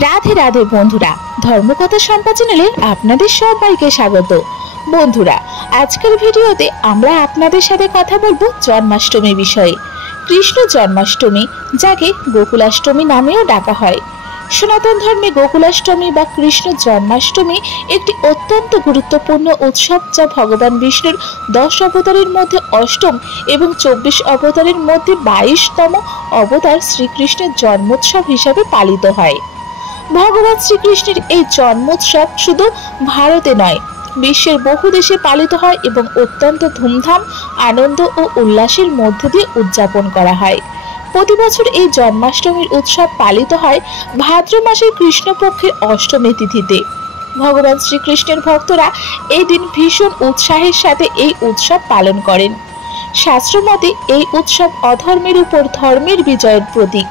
রাধে রাধে বন্ধুরা, ধর্মকথা শম্পা চ্যানেলে আপনাদের সবাইকে স্বাগত। বন্ধুরা, আজকের ভিডিওতে আমরা আপনাদের সাথে কথা বলবো জন্মাষ্টমী বিষয়ে। কৃষ্ণ জন্মাষ্টমী, যাকে গোকুলাষ্টমী নামেও ডাকা হয়। সনাতন ধর্মে গোকুলাষ্টমী বা কৃষ্ণ জন্মাষ্টমী একটি অত্যন্ত গুরুত্বপূর্ণ উৎসব, যা ভগবান বিষ্ণুর 10 অবতারের মধ্যে অষ্টম এবং 24 অবতারের মধ্যে 22তম অবতার শ্রীকৃষ্ণের জন্মোৎসব হিসাবে পালিত হয়। ভগবান শ্রীকৃষ্ণের এই জন্মোৎসব শুধু ভারতে নয়, বিশ্বের বহু দেশে পালিত হয় এবং অত্যন্ত ধুমধাম, আনন্দ ও উল্লাসের মধ্যে দিয়ে উদযাপন করা হয়। প্রতি বছর এই জন্মাষ্টমীর উৎসব পালিত হয় ভাদ্র মাসের কৃষ্ণপক্ষের অষ্টমী তিথিতে। ভগবান শ্রীকৃষ্ণের ভক্তরা এই দিন ভীষণ উৎসাহের সাথে এই উৎসব পালন করেন। শাস্ত্রমতে এই উৎসব অধর্মের উপর ধর্মের বিজয়ের প্রতীক।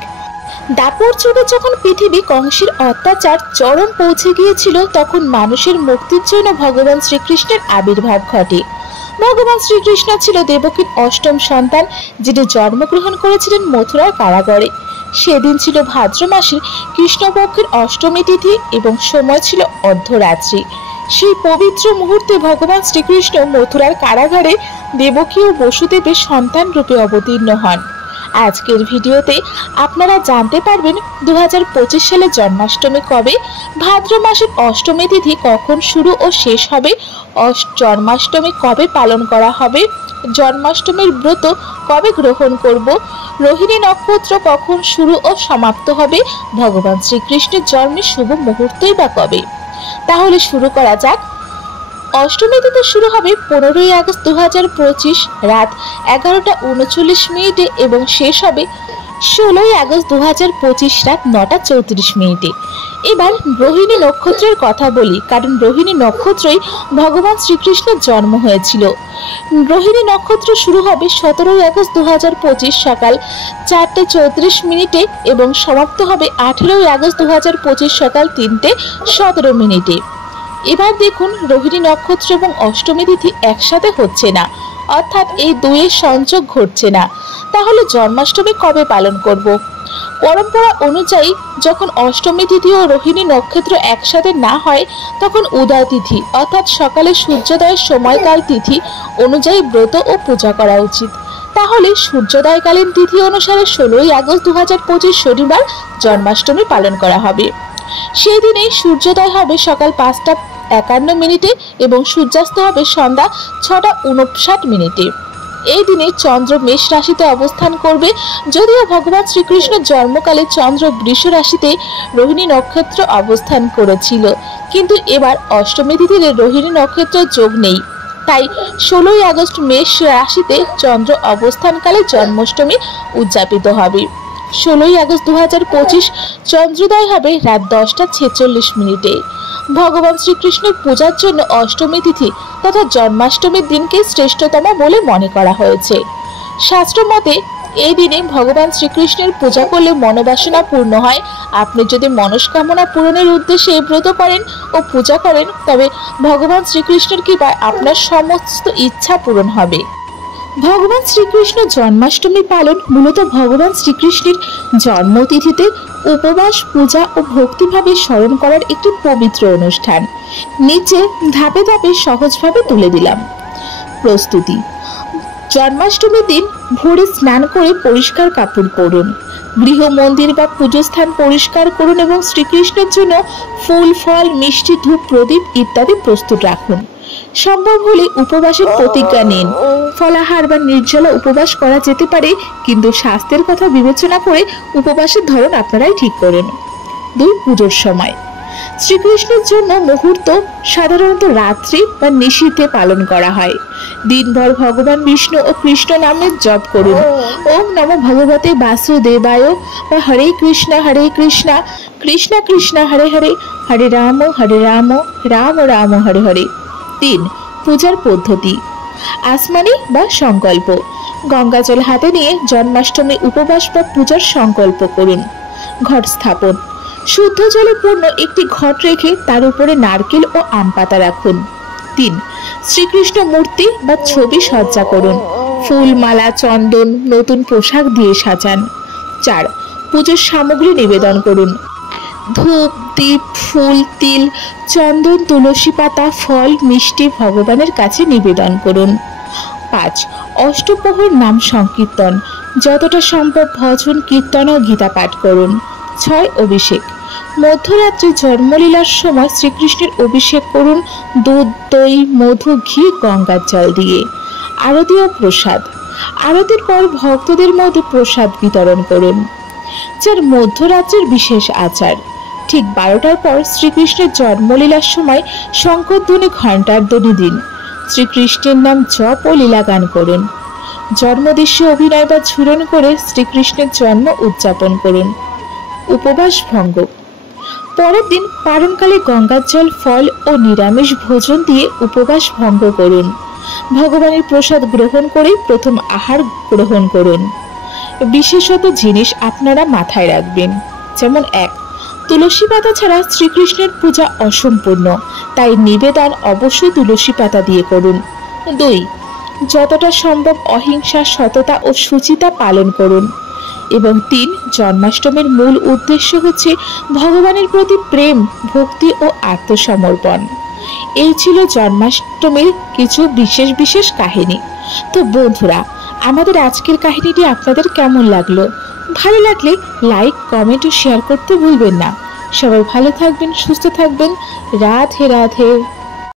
দাপর যুগে যখন পৃথিবী কংসের অত্যাচার চরম পৌঁছে গিয়েছিল, তখন মানুষের মুক্তির জন্য ভগবান শ্রীকৃষ্ণের আবির্ভাব ঘটে। ভগবান শ্রীকৃষ্ণ ছিল দেবকীর অষ্টম সন্তান, যিনি জন্মগ্রহণ করেছিলেন মথুরার কারাগারে। সেদিন ছিল ভাদ্র মাসের কৃষ্ণপক্ষের অষ্টমী তিথি এবং সময় ছিল অর্ধরাত্রি। সেই পবিত্র মুহূর্তে ভগবান শ্রীকৃষ্ণ মথুরার কারাগারে দেবকী ও বসুদেবের সন্তান রূপে অবতীর্ণ হন। আজকের ভিডিওতে আপনারা জানতে পারবেন 2025 সালে জন্মাষ্টমী কবে, ভাদ্র মাসের অষ্টমী তিথি কখন শুরু ও শেষ হবে, জন্মাষ্টমী কবে পালন করা হবে, জন্মাষ্টমীর ব্রত কবে গ্রহণ করব, রোহিণী নক্ষত্র কখন শুরু ও সমাপ্ত হবে, ভগবান শ্রীকৃষ্ণের জন্মের শুভ মুহূর্তই বা কবে। তাহলে শুরু করা যাক। অষ্টমী তিথি শুরু হবে 15ই আগস্ট 2025 রাত 11:39 এবং শেষ হবে 16ই আগস্ট 2025 রাত 9:34। এবার রোহিণী নক্ষত্রের কথা বলি, কারণ রোহিণী নক্ষত্রই ভগবান শ্রীকৃষ্ণের জন্ম হয়েছিল। রোহিণী নক্ষত্র শুরু হবে 17ই আগস্ট 2025 সকাল 4:34 এবং সমাপ্ত হবে 18ই আগস্ট 2025 সকাল 3:17। এবার দেখুন, রোহিণী নক্ষত্র এবং অষ্টমী তিথি একসাথে হচ্ছে না, অর্থাৎ এই দুইয়ের সংযোগ ঘটছে না। তাহলে জন্মাষ্টমী কবে পালন করব? পরম্পরা অনুযায়ী যখন অষ্টমী তিথি ও রোহিণী নক্ষত্র একসাথে না হয়, তখন উদয় তিথি অর্থাৎ সকালে সূর্যোদয়ের সময়কাল তিথি অনুযায়ী ব্রত ও পূজা করা উচিত। তাহলে সূর্যোদয়কালীন তিথি অনুসারে 16ই আগস্ট 2025 শনিবার জন্মাষ্টমী পালন করা হবে। সেই দিনে সূর্যোদয় হবে সকাল 5:51 এবং সূর্যাস্ত হবে সন্ধ্যা 6:59। এই দিনে চন্দ্র মেষ রাশিতে অবস্থান করবে। যদিও ভগবান শ্রীকৃষ্ণ জন্মকালে চন্দ্র বৃষ রাশিতে রোহিণী নক্ষত্র অবস্থান করেছিল, কিন্তু এবার অষ্টমী তিথিতে রোহিণী নক্ষত্র যোগ নেই। তাই 16ই আগস্ট মেষ রাশিতে চন্দ্র অবস্থানকালে জন্মাষ্টমী উদযাপিত হবে। 16ই আগস্ট 2025 চন্দ্রোদয় হবে রাত 10:46। ভগবান শ্রীকৃষ্ণের পূজার জন্য অষ্টমী তিথি তথা জন্মাষ্টমীর দিনকে শ্রেষ্ঠতম বলে মনে করা হয়েছে। শাস্ত্র মতে এই দিনে ভগবান শ্রীকৃষ্ণের পূজা করলে মনোবাসনা পূর্ণ হয়। আপনি যদি মনস্কামনা পূরণের উদ্দেশ্যে এই ব্রত করেন ও পূজা করেন, তবে ভগবান শ্রীকৃষ্ণের কৃপায় আপনার সমস্ত ইচ্ছা পূরণ হবে। ভগবান শ্রীকৃষ্ণ জন্মাষ্টমী পালন মূলত ভগবান শ্রীকৃষ্ণের জন্মতিথিতে উপবাস, পূজা ও ভক্তিভাবে স্মরণ করার একটি পবিত্র অনুষ্ঠান। নিচে ধাপে ধাপে সহজভাবে তুলে দিলাম। প্রস্তুতি: জন্মাষ্টমীর দিন ভোরে স্নান করে পরিষ্কার কাপড় পরুন। গৃহ, মন্দির বা পুজোস্থান পরিষ্কার করুন এবং শ্রীকৃষ্ণের জন্য ফুল, ফল, মিষ্টি, ধূপ, প্রদীপ ইত্যাদি প্রস্তুত রাখুন। সম্ভব হলে উপবাসের প্রতিজ্ঞা নিন। ফলাহার বা নির্জলা উপবাস করা যেতে পারে, কিন্তু স্বাস্থ্যের কথা বিবেচনা করে উপবাসের ধরন আপনারাই ঠিক করুন। 2. পুজোর সময়: শ্রীকৃষ্ণের জন্য মুহূর্ত সাধারণত রাত্রি বা নিশীথে পালন করা হয়। দিনভর ভগবান বিষ্ণু ও কৃষ্ণ নামের জপ করুন। ওম নমো ভগবতে বাসুদেবায় বা হরে কৃষ্ণ কৃষ্ণ কৃষ্ণ হরে হরে, হরে রাম রাম রাম হরে হরে। 3. পূজার পদ্ধতি: আসমানি বা সংকল্প: গঙ্গাজল হাতে নিয়ে জন্মাষ্টমী উপবাস বা পূজার সংকল্প করুন। ঘট স্থাপন: শুদ্ধ জলে পূর্ণ একটি ঘট রেখে তার উপরে নারকেল ও আম পাতা রাখুন। 3. শ্রীকৃষ্ণ মূর্তি বা ছবি সজ্জা করুন। ফুল, মালা, চন্দন, নতুন পোশাক দিয়ে সাজান। 4. পুজোর সামগ্রী নিবেদন করুন। ধূপ, দীপ, ফুল, তিল, চন্দন, তুলসী পাতা, ফল, মিষ্টি ভগবানের কাছে নিবেদন করুন। 5. অষ্টপ্রহর নাম সংকীর্তন, যতটা সম্ভব ভজন, কীর্তন ও গীতা পাঠ করুন। 6. অভিষেক, মধ্যরাত্রে জন্মলীলার সময় শ্রীকৃষ্ণের অভিষেক করুন দুধ, দই, মধু, ঘি, গঙ্গার জল দিয়ে। আরতি ও প্রসাদ, আরতির পর ভক্তদের মধ্যে প্রসাদ বিতরণ করুন। 4. মধ্যরাত্রের বিশেষ আচার, ঠিক 12টার পর শ্রীকৃষ্ণের জন্মলীলার সময় শঙ্খধ্বনি, ঘণ্টার ধ্বনি দিন। শ্রীকৃষ্ণের নাম জপ ও লীলা গান করুন। জন্মদৃশ্যে অভিনয় বা ঝুলন করে শ্রীকৃষ্ণের জন্ম উদযাপন করুন। উপবাস ভঙ্গ, পরের দিন পারণকালে গঙ্গার জল, ফল ও নিরামিষ ভোজন দিয়ে উপবাস ভঙ্গ করুন। ভগবানের প্রসাদ গ্রহণ করে প্রথম আহার গ্রহণ করুন। বিশেষত জিনিস আপনারা মাথায় রাখবেন, যেমন 1. তুলসী পাতা ছাড়া শ্রীকৃষ্ণের পূজা অসম্পূর্ণ, তাই নিবেদন অবশ্যই তুলসী পাতা দিয়ে করুন। 2. যতটা সম্ভব অহিংসা, সততা ও শুচিতা পালন করুন। এবং 3. জন্মাষ্টমীর মূল উদ্দেশ্য হচ্ছে ভগবানের প্রতি প্রেম, ভক্তি ও আত্মসমর্পণ। এই ছিল জন্মাষ্টমীর কিছু বিশেষ কাহিনী। তো বন্ধুরা, আমাদের আজকের কাহিনীটি আপনাদের কেমন লাগলো? ভালো লাগলে লাইক, কমেন্ট ও শেয়ার করতে ভুলবেন না। সবাই ভালো থাকবেন, সুস্থ থাকবেন। রাধে রাধে।